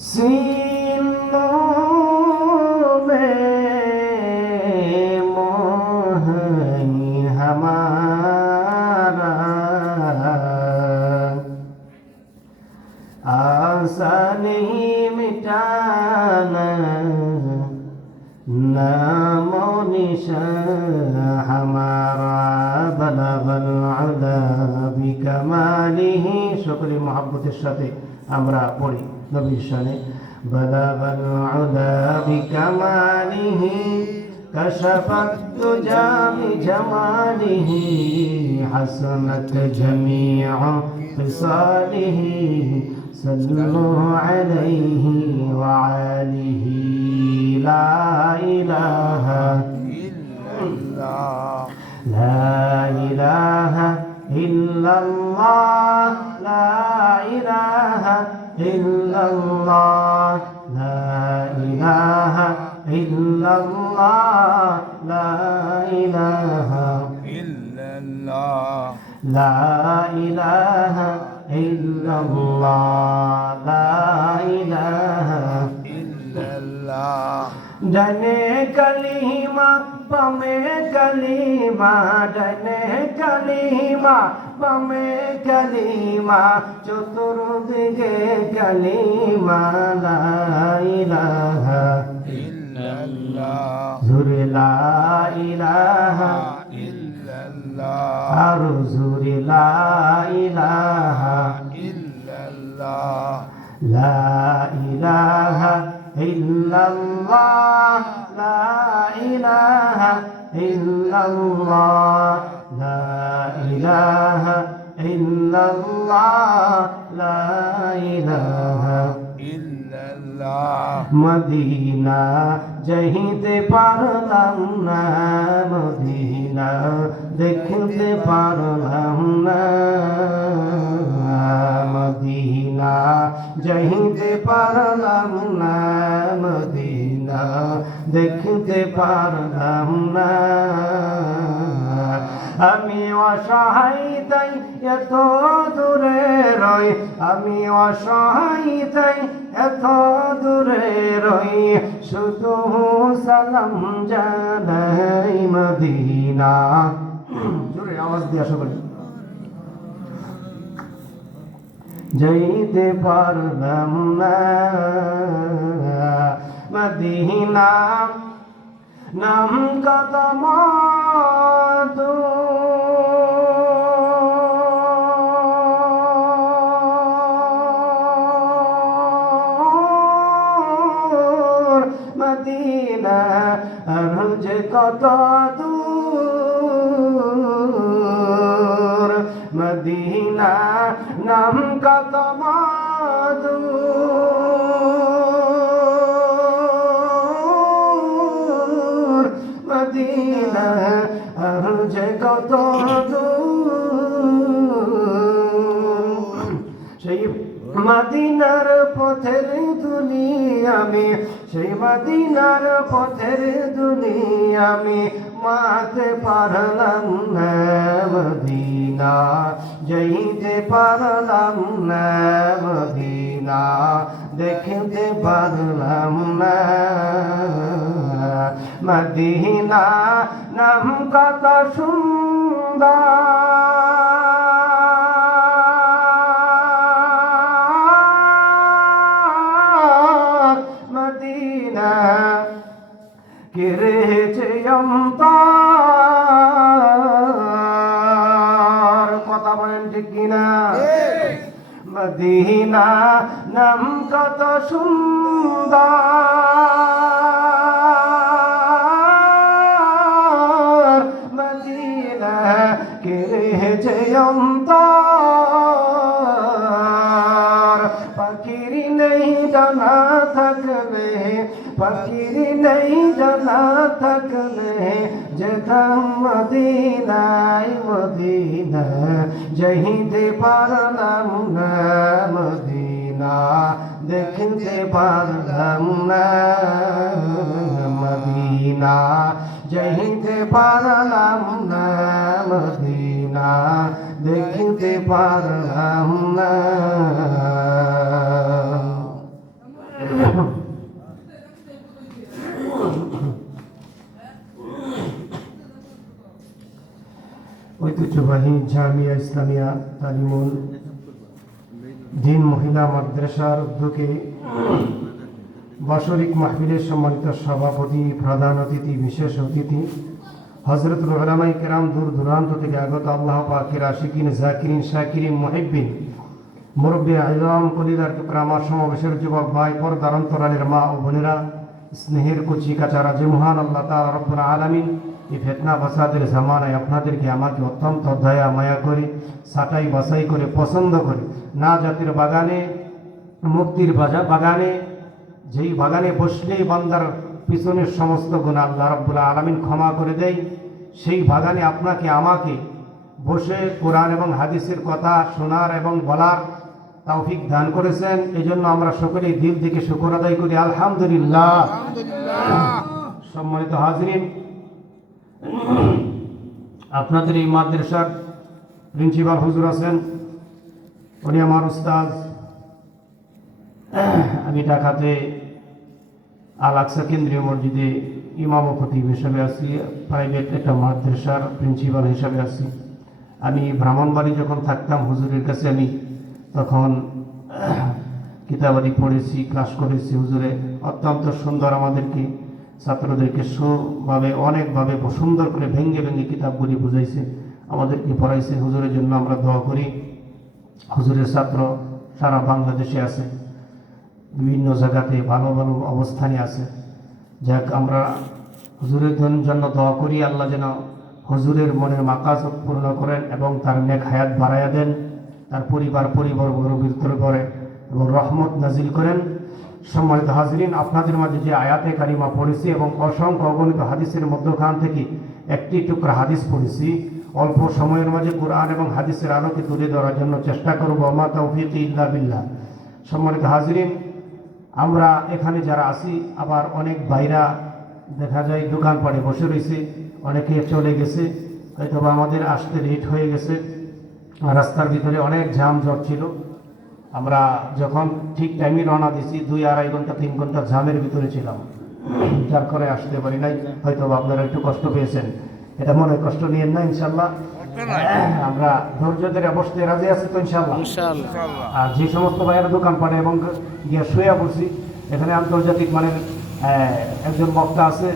सीनों में मोह हमारा आशा नहीं मिटाना नामो निशान हमारा बलगल उला बिकमालिही शुक्र मोहब्बतेर साथे আমরা পড়ি নবীর শানে বলগল উলা বিকমালিহি কশফত তুজা বিজমালিহি হাসনাত জমিউ খিসালিহি সাল্লু আলাইহি ওয়া আলিহি লা ইলাহা ইল্লাল্লাহ লা ইলাহা ইল্লাল্লাহ লা ইলাহা ইল্লাল্লাহ লা ইলাহা ইল্লাল্লাহ লা ইলাহা ইল্লাল্লাহ লা ইলাহা ইল্লাল্লাহ লা ইলাহা ইল্লাল্লাহ डने कलीमा बमे कलीमा डने कलीमा बमे कलीमा चतुर्दिगे कलीमा ला इलाहा इल्लल्लाह जुरे ला इलाहा इल्लल्लाह आरु जुरे ला इलाहा इल्लल्लाह ला इलाहा इल्लल्लाह ला इलाहा इल्लल्लाह ला इलाहा इल्लल्लाह ला इलाहा इल्लल्लाह मदीना जहिते पारलाम ना मदीना देखते पारलाम ना मदीना जहिते पारलाम ना मदीना देखते पारलाम ना আমি অসহায় তাই এত দূরে রই আমি অসহায় তাই এত দূরে রই শুধু সালাম জানাই মদিনা জোরে আওয়াজ দিয়ে আসো বলি যাইতে পারলাম না মদিনা নাম কদম মদিনা আরজ কত দূর মদিনা নাম কত দূর মদিনা আরজ কত দূর সেই মদিনার পথের দুলি আমি সেই মদিনার পথের দুলি আমি মাতে পারলাম না মদিনা যাইতে পারলাম না মদিনা দেখতে পারলাম না মদিনা নাম কত সুন্দর কেড়েছে অন্তর কথা বলেন ঠিক কিনা মদিনা নাম কত সুন্দর মদিনা কেড়েছে অন্তর ফকির নেই জানা থাকলে ফকির নেই জানা থাকলে যেতাম মদিনায় মদিনা যাইতে পারলাম না মদিনা দেখতে পারলাম না মদিনা যাইতে পারলাম না মদিনা মদিনা দেখতে পারলাম না। ঐতিহ্যবাহী জামিয়া ইসলামিয়া তালিমুল দিন মহিলা মাদ্রাসার উদ্যোগে বাৎসরিক মাহফিলের সম্মানিত সভাপতি, প্রধান অতিথি, বিশেষ অতিথি হযরতুল উলামায়ে কেরাম, দূর দূরান্ত থেকে আগত আল্লাহ পাকের আশিকিন, জাকিরিন, শাকিরিন, মুহিব্বিন, মুরব্বী আযম, কলিদার টুকরা আমার সমাবেশের যুবক ভাই, পর্দার অন্তরালের মা ও বোনেরা, স্নেহের কচি কাচারা, যে মহান আল্লাহ তাআলা রব্বুল আলামিন এই ফিতনা ফাসাদের জামানায় আপনাদেরকে আমাকে অত্যন্ত দয়া মায়া করে ছাঁটাই বাছাই করে পছন্দ করে না জাতির বাগানে, মুক্তির বাগানে, যেই বাগানে বসলেই বান্দার পিছনের সমস্ত গুনাহ আল্লাহ রাব্বুল আলামিন ক্ষমা করে দেয়, সেই বাগানে আপনাকে আমাকে বসে কোরআন এবং হাদিসের কথা শোনার এবং বলার তৌফিক দান করেছেন। এই জন্য আমরা সকলেই দিল থেকে শুকর আদায় করি, আলহামদুলিল্লাহ। সম্মানিত হাজরিন, আপনাদের এই মাদ্রাসার প্রিন্সিপাল হুজুর আছেন, উনি আমার উস্তাদ। আমি ঢাকাতে আল আকসা কেন্দ্রীয় মসজিদে ইমাম ও খতিব হিসাবে আছি, প্রাইভেট একটা মাদ্রাসার প্রিন্সিপাল হিসাবে আছি। আমি ব্রাহ্মণবাড়ি যখন থাকতাম হুজুরের কাছে, আমি তখন কিতাবাদি পড়েছি, ক্লাস করেছি। হুজুরে অত্যন্ত সুন্দর আমাদেরকে ছাত্রদেরকে সুভাবে অনেকভাবে সুন্দর করে ভেঙ্গে ভেঙ্গে কিতাবগুলি বুঝাইছে, আমাদেরকে পড়াইছে। হুজুরের জন্য আমরা দোয়া করি। হুজুরের ছাত্র সারা বাংলাদেশে আছে, বিভিন্ন জায়গাতে ভালো ভালো অবস্থানে আছে। যাক, আমরা হুজুরের জন্য দোয়া করি, আল্লাহ যেন হুজুরের মনের মাকাসদ পূর্ণ করেন এবং তার নেক হায়াত বাড়াইয়া দেন, তার পরিবারের করে এবং রহমত নাজিল করেন। সম্মানিত হাজরিন, আপনাদের মাঝে যে আয়াতে কারিমা পড়েছি এবং অসংখ্য অগণিত হাদিসের মধ্যখান থেকে একটি টুকরা হাদিস পড়েছি, অল্প সময়ের মাঝে কোরআন এবং হাদিসের আলোকে তুলে ধরার জন্য চেষ্টা করব। মা তাওফীক ইল্লা বিল্লাহ। সম্মানিত হাজরিন, আমরা এখানে যারা আছি, আবার অনেক বাইরা দেখা যায় দোকানপাটে বসে রয়েছে, অনেকে চলে গেছে, হয়তো আমাদের আসতে লেট হয়ে গেছে। রাস্তার ভিতরে অনেক জ্যাম জট ছিল। আমরা যখন ঠিক টাইমে রওনা দিয়েছি, 2-2.5 ঘন্টা 3 ঘন্টা জ্যামের ভিতরে ছিলাম, যার করে আসতে পারি নাই। হয়তো আপনারা একটু কষ্ট পেয়েছেন, এটা মনে কষ্ট নিয়েন না। ইনশাল্লাহ আমরা ধৈর্য ধরে বসতে রাজি আছি তো ইনশাল্লাহ। আর যে সমস্ত ভাইয়েরা দোকান পাড়ে এবং গিয়ে শুয়ে পড়ছি, এখানে আন্তর্জাতিক মানের একজন বক্তা আছে,